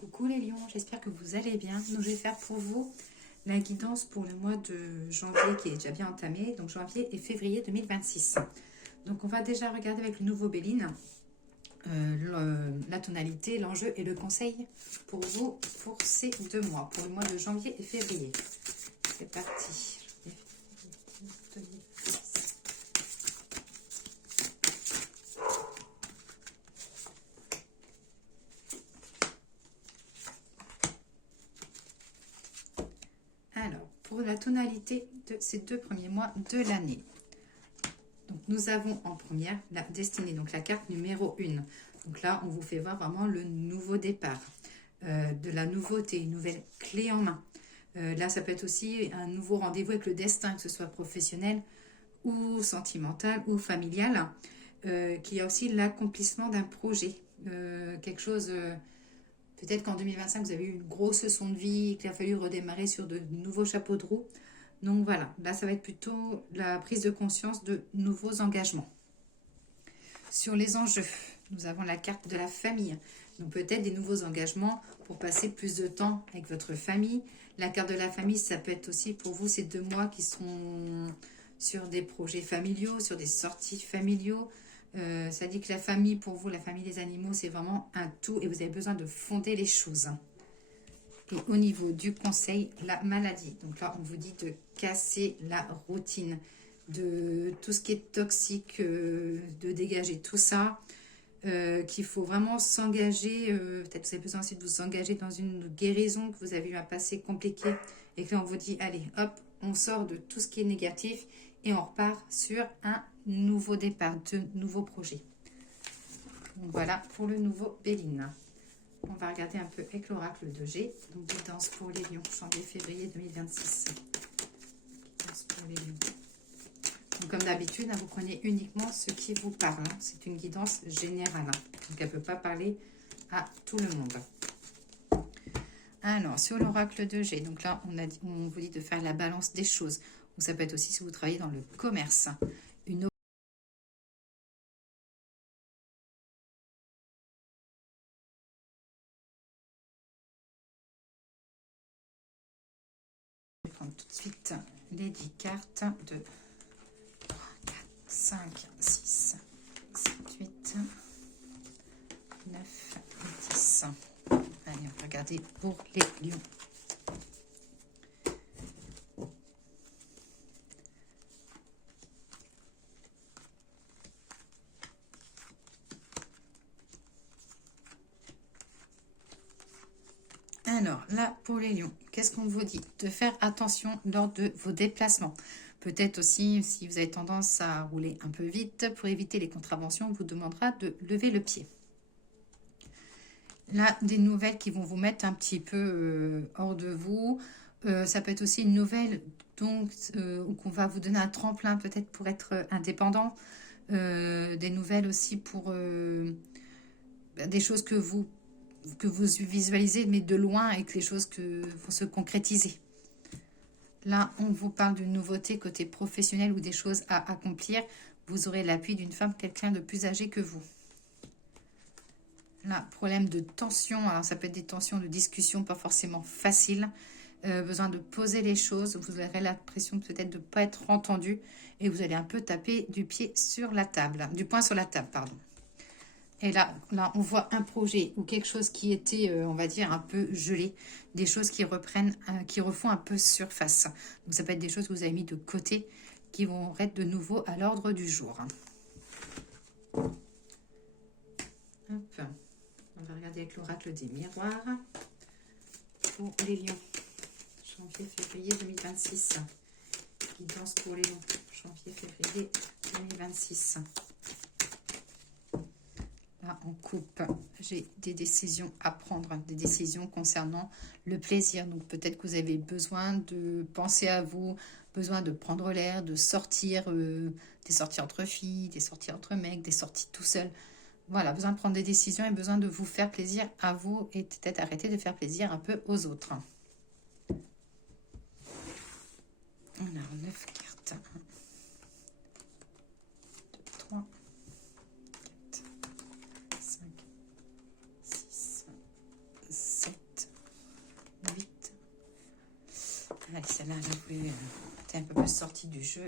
Coucou les lions, j'espère que vous allez bien. Donc, je vais faire pour vous la guidance pour le mois de janvier qui est déjà bien entamé, donc janvier et février 2026. Donc on va déjà regarder avec le nouveau Béline la tonalité, l'enjeu et le conseil pour vous pour ces 2 mois, pour le mois de janvier et février. C'est parti. Alors, pour la tonalité de ces 2 premiers mois de l'année. Donc, nous avons en première la destinée, donc la carte numéro 1. Donc là, on vous fait voir vraiment le nouveau départ, de la nouveauté, une nouvelle clé en main. Là, ça peut être aussi un nouveau rendez-vous avec le destin, que ce soit professionnel ou sentimental ou familial, qui a aussi l'accomplissement d'un projet, quelque chose... peut-être qu'en 2025, vous avez eu une grosse leçon de vie et qu'il a fallu redémarrer sur de nouveaux chapeaux de roue. Donc voilà, là, ça va être plutôt la prise de conscience de nouveaux engagements. Sur les enjeux, nous avons la carte de la famille. Donc peut-être des nouveaux engagements pour passer plus de temps avec votre famille. La carte de la famille, ça peut être aussi pour vous ces 2 mois qui sont sur des projets familiaux, sur des sorties familiaux. Ça dit que la famille, pour vous, la famille des animaux, c'est vraiment un tout et vous avez besoin de fonder les choses. Et au niveau du conseil, la maladie. Donc là, on vous dit de casser la routine, de tout ce qui est toxique, de dégager tout ça, qu'il faut vraiment s'engager. Peut-être que vous avez besoin aussi de vous engager dans une guérison, que vous avez eu un passé compliqué et que là, on vous dit, allez, hop, on sort de tout ce qui est négatif et on repart sur un nouveau départ, de nouveaux projets. Donc voilà pour le nouveau Béline. On va regarder un peu avec l'oracle de G. Donc, guidance pour les lions, janvier-février 2026. Guidance pour les lions. Donc, comme d'habitude, vous prenez uniquement ce qui vous parle. C'est une guidance générale. Donc, elle ne peut pas parler à tout le monde. Alors, sur l'oracle de G, donc là, on vous dit de faire la balance des choses. Ou ça peut être aussi si vous travaillez dans le commerce. Une prendre tout de suite les 10 cartes de 3, 4, 5, 6, 7, 8, 9 et 10. Allez, on va regarder pour les lions. Alors, là, pour les lions, qu'est-ce qu'on vous dit? De faire attention lors de vos déplacements. Peut-être aussi, si vous avez tendance à rouler un peu vite, pour éviter les contraventions, on vous demandera de lever le pied. Là, des nouvelles qui vont vous mettre un petit peu hors de vous. Ça peut être aussi une nouvelle donc qu'on va vous donner un tremplin peut-être pour être indépendant. Des nouvelles aussi pour des choses que vous visualisez mais de loin et que les choses vont se concrétiser. Là, on vous parle d'une nouveauté côté professionnel ou des choses à accomplir. Vous aurez l'appui d'une femme, quelqu'un de plus âgé que vous. Là, problème de tension. Alors, ça peut être des tensions de discussion, pas forcément faciles. Besoin de poser les choses. Vous aurez l'impression peut-être de ne pas être entendu. Et vous allez un peu taper du pied sur la table. Du poing sur la table, pardon. Et là, on voit un projet ou quelque chose qui était, on va dire, un peu gelé. Des choses qui reprennent, qui refont un peu surface. Donc, ça peut être des choses que vous avez mis de côté qui vont être de nouveau à l'ordre du jour. Hop. On va regarder avec l'oracle des miroirs. Pour les lions, janvier-février 2026. Guidance pour les lions, janvier-février 2026. Là, en coupe, j'ai des décisions à prendre, des décisions concernant le plaisir. Donc, peut-être que vous avez besoin de penser à vous, besoin de prendre l'air, de sortir, des sorties entre filles, des sorties entre mecs, des sorties tout seul. Voilà, besoin de prendre des décisions et besoin de vous faire plaisir à vous et peut-être arrêter de faire plaisir un peu aux autres. On a 9 cartes. 1, 2, 3, 4, 5, 6, 7, celle-là, elle a voulu être un peu plus sortie du jeu.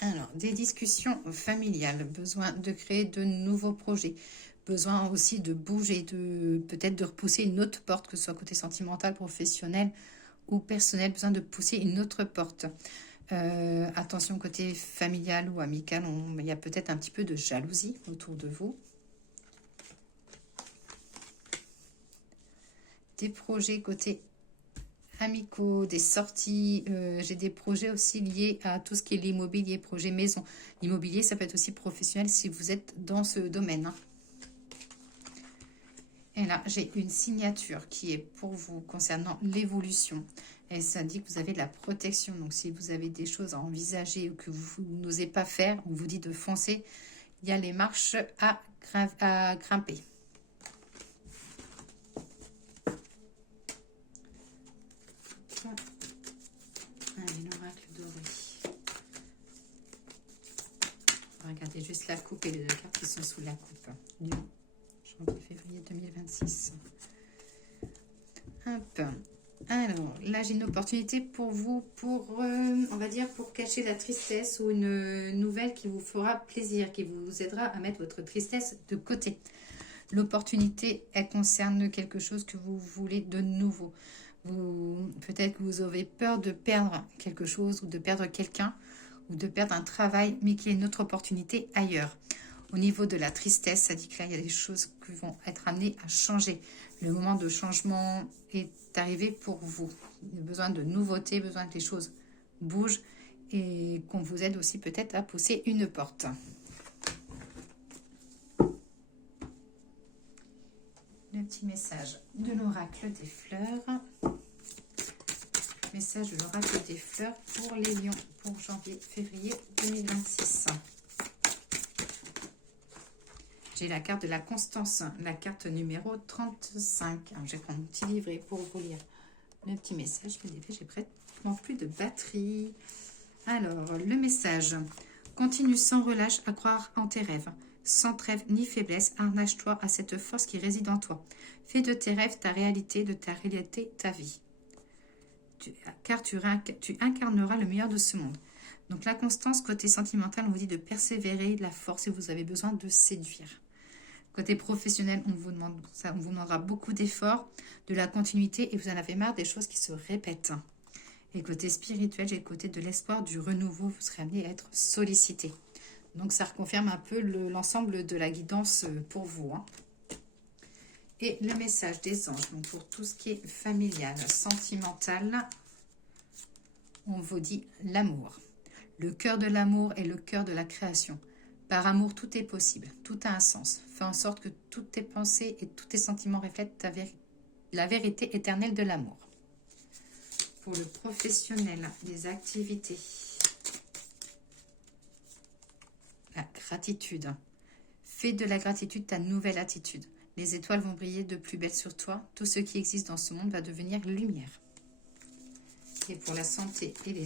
Alors, des discussions familiales, besoin de créer de nouveaux projets, besoin aussi de bouger, peut-être de repousser une autre porte, que ce soit côté sentimental, professionnel ou personnel, besoin de pousser une autre porte. Attention côté familial ou amical, il y a peut-être un petit peu de jalousie autour de vous. Des projets côté amicaux, des sorties, j'ai des projets aussi liés à tout ce qui est l'immobilier, projet maison. L'immobilier, ça peut être aussi professionnel si vous êtes dans ce domaine. Et là, j'ai une signature qui est pour vous concernant l'évolution. Et ça dit que vous avez de la protection. Donc, si vous avez des choses à envisager ou que vous n'osez pas faire, on vous dit de foncer, il y a les marches à grimper. Allez, l'oracle doré. Regardez juste la coupe et les deux cartes qui sont sous la coupe. Lyon, janvier, février 2026. Hop. Alors, là, j'ai une opportunité pour vous, on va dire, pour cacher la tristesse ou une nouvelle qui vous fera plaisir, qui vous aidera à mettre votre tristesse de côté. L'opportunité, elle concerne quelque chose que vous voulez de nouveau. Peut-être que vous avez peur de perdre quelque chose ou de perdre quelqu'un ou de perdre un travail, mais qu'il y a une autre opportunité ailleurs. Au niveau de la tristesse, ça dit que là, il y a des choses qui vont être amenées à changer. Le moment de changement est arrivé pour vous. Il y a besoin de nouveautés, besoin que les choses bougent et qu'on vous aide aussi peut-être à pousser une porte. Le petit message de l'oracle des fleurs. Message de l'oracle des fleurs pour les lions pour janvier-février 2026. J'ai la carte de la constance, la carte numéro 35. Alors, je vais prendre un petit livret pour vous lire le petit message. Je me dépêche, j'ai pratiquement plus de batterie. Alors, le message. Continue sans relâche à croire en tes rêves. Sans trêve ni faiblesse, harnache-toi à cette force qui réside en toi. Fais de tes rêves ta réalité, de ta réalité ta vie. Car tu incarneras le meilleur de ce monde. Donc la constance, côté sentimental, on vous dit de persévérer, de la force et vous avez besoin de séduire. Côté professionnel, on vous demandera beaucoup d'efforts, de la continuité et vous en avez marre des choses qui se répètent. Et côté spirituel, j'ai le côté de l'espoir, du renouveau, vous serez amené à être sollicité. Donc ça reconfirme un peu l'ensemble de la guidance pour vous. Et le message des anges, donc pour tout ce qui est familial, sentimental, on vous dit l'amour. Le cœur de l'amour est le cœur de la création. Par amour, tout est possible, tout a un sens. Fais en sorte que toutes tes pensées et tous tes sentiments reflètent la vérité éternelle de l'amour. Pour le professionnel, les activités. La gratitude. Fais de la gratitude ta nouvelle attitude. Les étoiles vont briller de plus belle sur toi. Tout ce qui existe dans ce monde va devenir lumière. Et pour la santé et les